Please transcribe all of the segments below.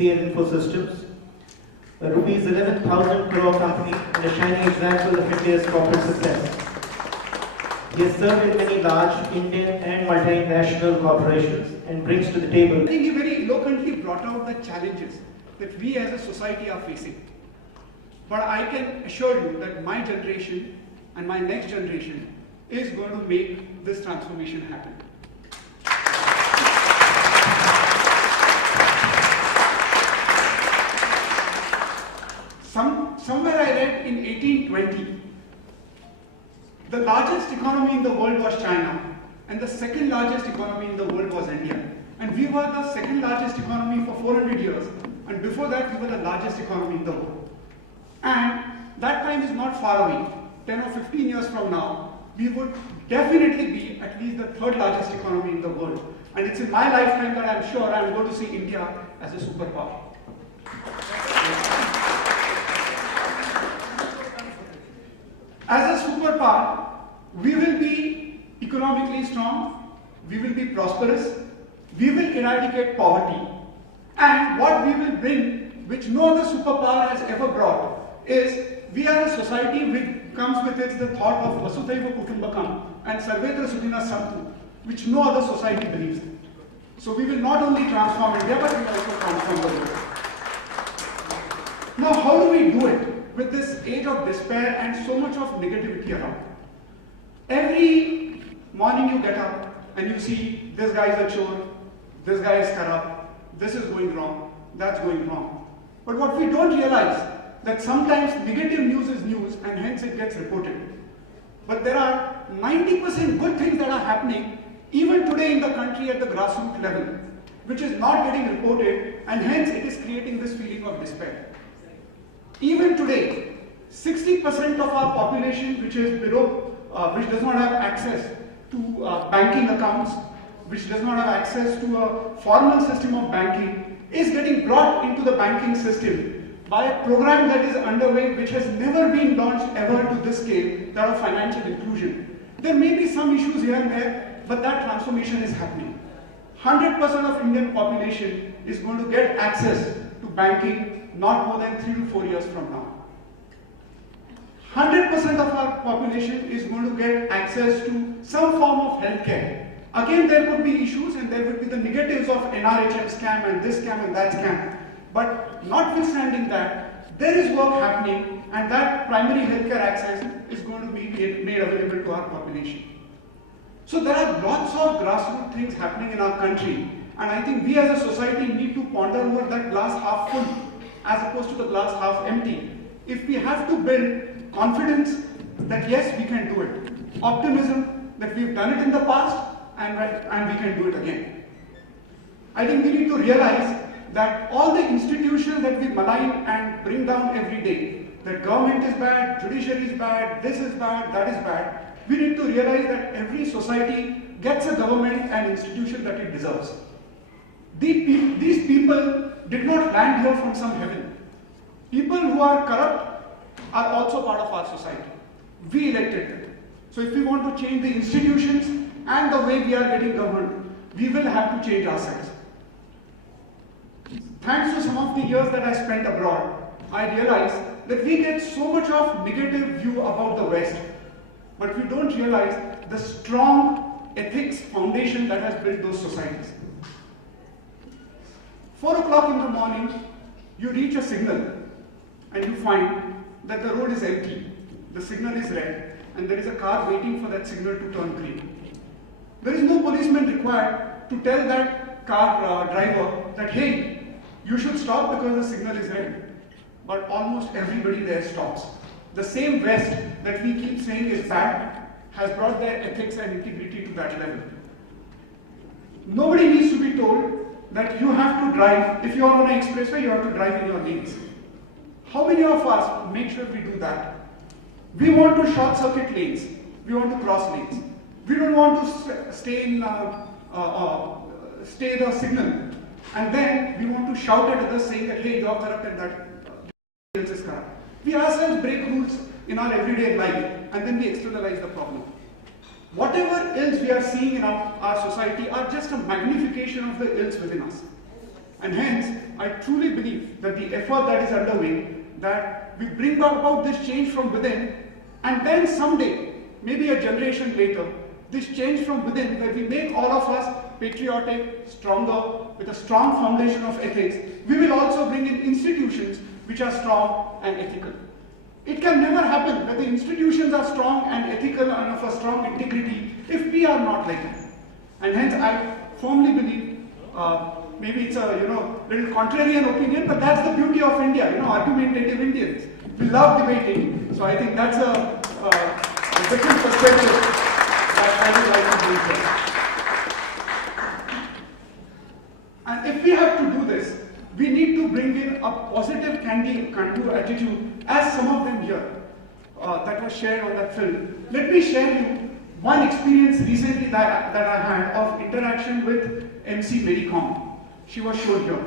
HCL Infosystems, a rupees 11,000 crore company and a shining example of India's corporate success. He has served in many large Indian and multinational corporations and brings to the table. I think he very eloquently brought out the challenges that we as a society are facing. But I can assure you that my generation and my next generation is going to make this transformation happen. Somewhere I read in 1820, the largest economy in the world was China, and the second largest economy in the world was India. And we were the second largest economy for 400 years, and before that we were the largest economy in the world. And that time is not far away. 10 or 15 years from now, we would definitely be at least the third largest economy in the world. And it's in my lifetime that I'm sure I'm going to see India as a superpower. As a superpower, we will be economically strong, we will be prosperous, we will eradicate poverty, and what we will bring, which no other superpower has ever brought, is we are a society which comes with it the thought of Vasudhaiva Kutumbakam and Sarvetra Sukhina Santu, which no other society believes in. So we will not only transform India, but we will also transform the world. Now, how do we do it with this age of despair and so much of negativity around? Every morning you get up and you see this guy is a chore, this guy is corrupt, this is going wrong, that's going wrong. But what we don't realize that sometimes negative news is news and hence it gets reported. But there are 90% good things that are happening even today in the country at the grassroots level, which is not getting reported, and hence it is creating this feeling of despair. Even today, 60% of our population which is below, which does not have access to banking accounts, which does not have access to a formal system of banking, is getting brought into the banking system by a program that is underway which has never been launched ever to this scale, that of financial inclusion. There may be some issues here and there, but that transformation is happening. 100% of Indian population is going to get access to banking not more than 3 to 4 years from now. 100% of our population is going to get access to some form of healthcare. Again, there could be issues and there would be the negatives of NRHM scam and this scam and that scam. But notwithstanding that, there is work happening, and that primary healthcare access is going to be made available to our population. So there are lots of grassroots things happening in our country, and I think we as a society need to ponder over that glass half full as opposed to the glass half empty. If we have to build confidence that yes, we can do it, optimism that we've done it in the past and we can do it again. I think we need to realize that all the institutions that we malign and bring down every day, that government is bad, judiciary is bad, this is bad, that is bad, we need to realize that every society gets a government and institution that it deserves. These people did not land here from some heaven. People who are corrupt are also part of our society. We elected them. So if we want to change the institutions and the way we are getting governed, we will have to change ourselves. Thanks to some of the years that I spent abroad, I realized that we get so much of negative view about the West, but we don't realize the strong ethics foundation that has built those societies. 4 o'clock in the morning, you reach a signal and you find that the road is empty, the signal is red, and there is a car waiting for that signal to turn green. There is no policeman required to tell that car driver that, hey, you should stop because the signal is red. But almost everybody there stops. The same West that we keep saying is bad has brought their ethics and integrity to that level. Nobody needs to be told that you have to drive, if you are on an expressway, you have to drive in your lanes. How many of us make sure we do that? We want to short circuit lanes. We want to cross lanes. We don't want to stay in the signal. And then we want to shout at others saying that, hey, you're corrupt and that else is corrupt. We ourselves break rules in our everyday life and then we externalize the problem. Whatever ills we are seeing in our society are just a magnification of the ills within us. And hence, I truly believe believe that the effort that is underway, that we bring about this change from within, and then someday, maybe a generation later, this change from within, where we make all of us patriotic, stronger, with a strong foundation of ethics, we will also bring in institutions which are strong and ethical. It can never happen that the institutions are strong and ethical and of a strong integrity if we are not like that. And hence I firmly believe, maybe it's a little contrarian opinion, but that's the beauty of India, argumentative Indians. We love debating, so I think that's a different perspective that I would like to bring here. And if we have to do this, we need to bring in a positive can-do attitude, as some of them here that was shared on that film. Let me share you one experience recently that I had of interaction with MC Mary Kom. She was shown here.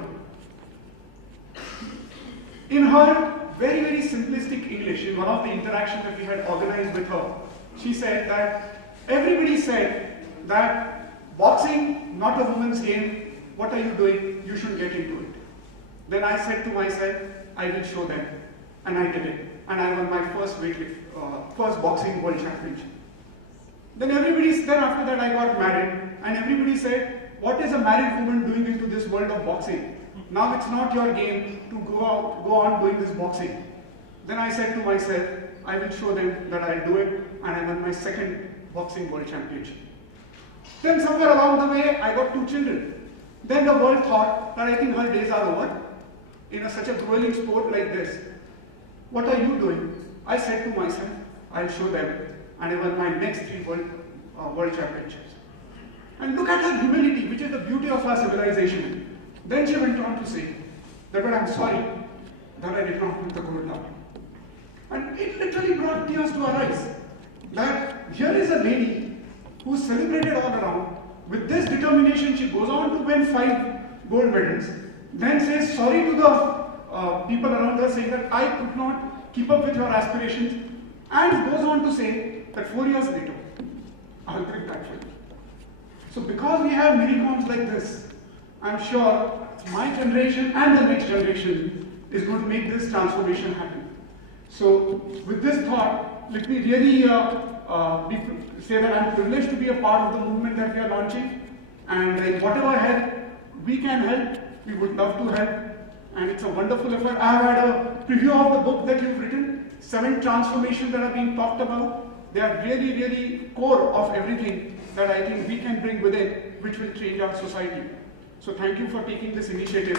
In her very, very simplistic English, in one of the interactions that we had organized with her, she said that everybody said that boxing, not a woman's game, what are you doing? You should get into it. Then I said to myself, I will show them. And I did it. And I won my first boxing world championship. Then after that I got married, and everybody said, what is a married woman doing into this world of boxing? Now it's not your game to go on doing this boxing. Then I said to myself, I will show them that I'll do it, and I won my second boxing world championship. Then somewhere along the way, I got 2 children. Then the world thought that I think her days are over in such a grueling sport like this. What are you doing? I said to myself, I'll show them, and I won my next 3 world championships. And look at her humility, which is the beauty of our civilization. Then she went on to say that, but I'm sorry that I did not win the gold medal. And it literally brought tears to our eyes. That here is a lady who's celebrated all around. With this determination, she goes on to win 5 gold medals. Then says sorry to the people around her, saying that I could not keep up with your aspirations. And goes on to say that 4 years later, I'll bring that for you. So because we have Mary Koms like this, I'm sure my generation and the next generation is going to make this transformation happen. So with this thought, let me really say that I'm privileged to be a part of the movement that we are launching, and whatever help we can help, we would love to help. And it's a wonderful effort. I have had a preview of the book that you've written, 7 transformations that are being talked about. They are really, really core of everything that I think we can bring within, which will change our society. So thank you for taking this initiative.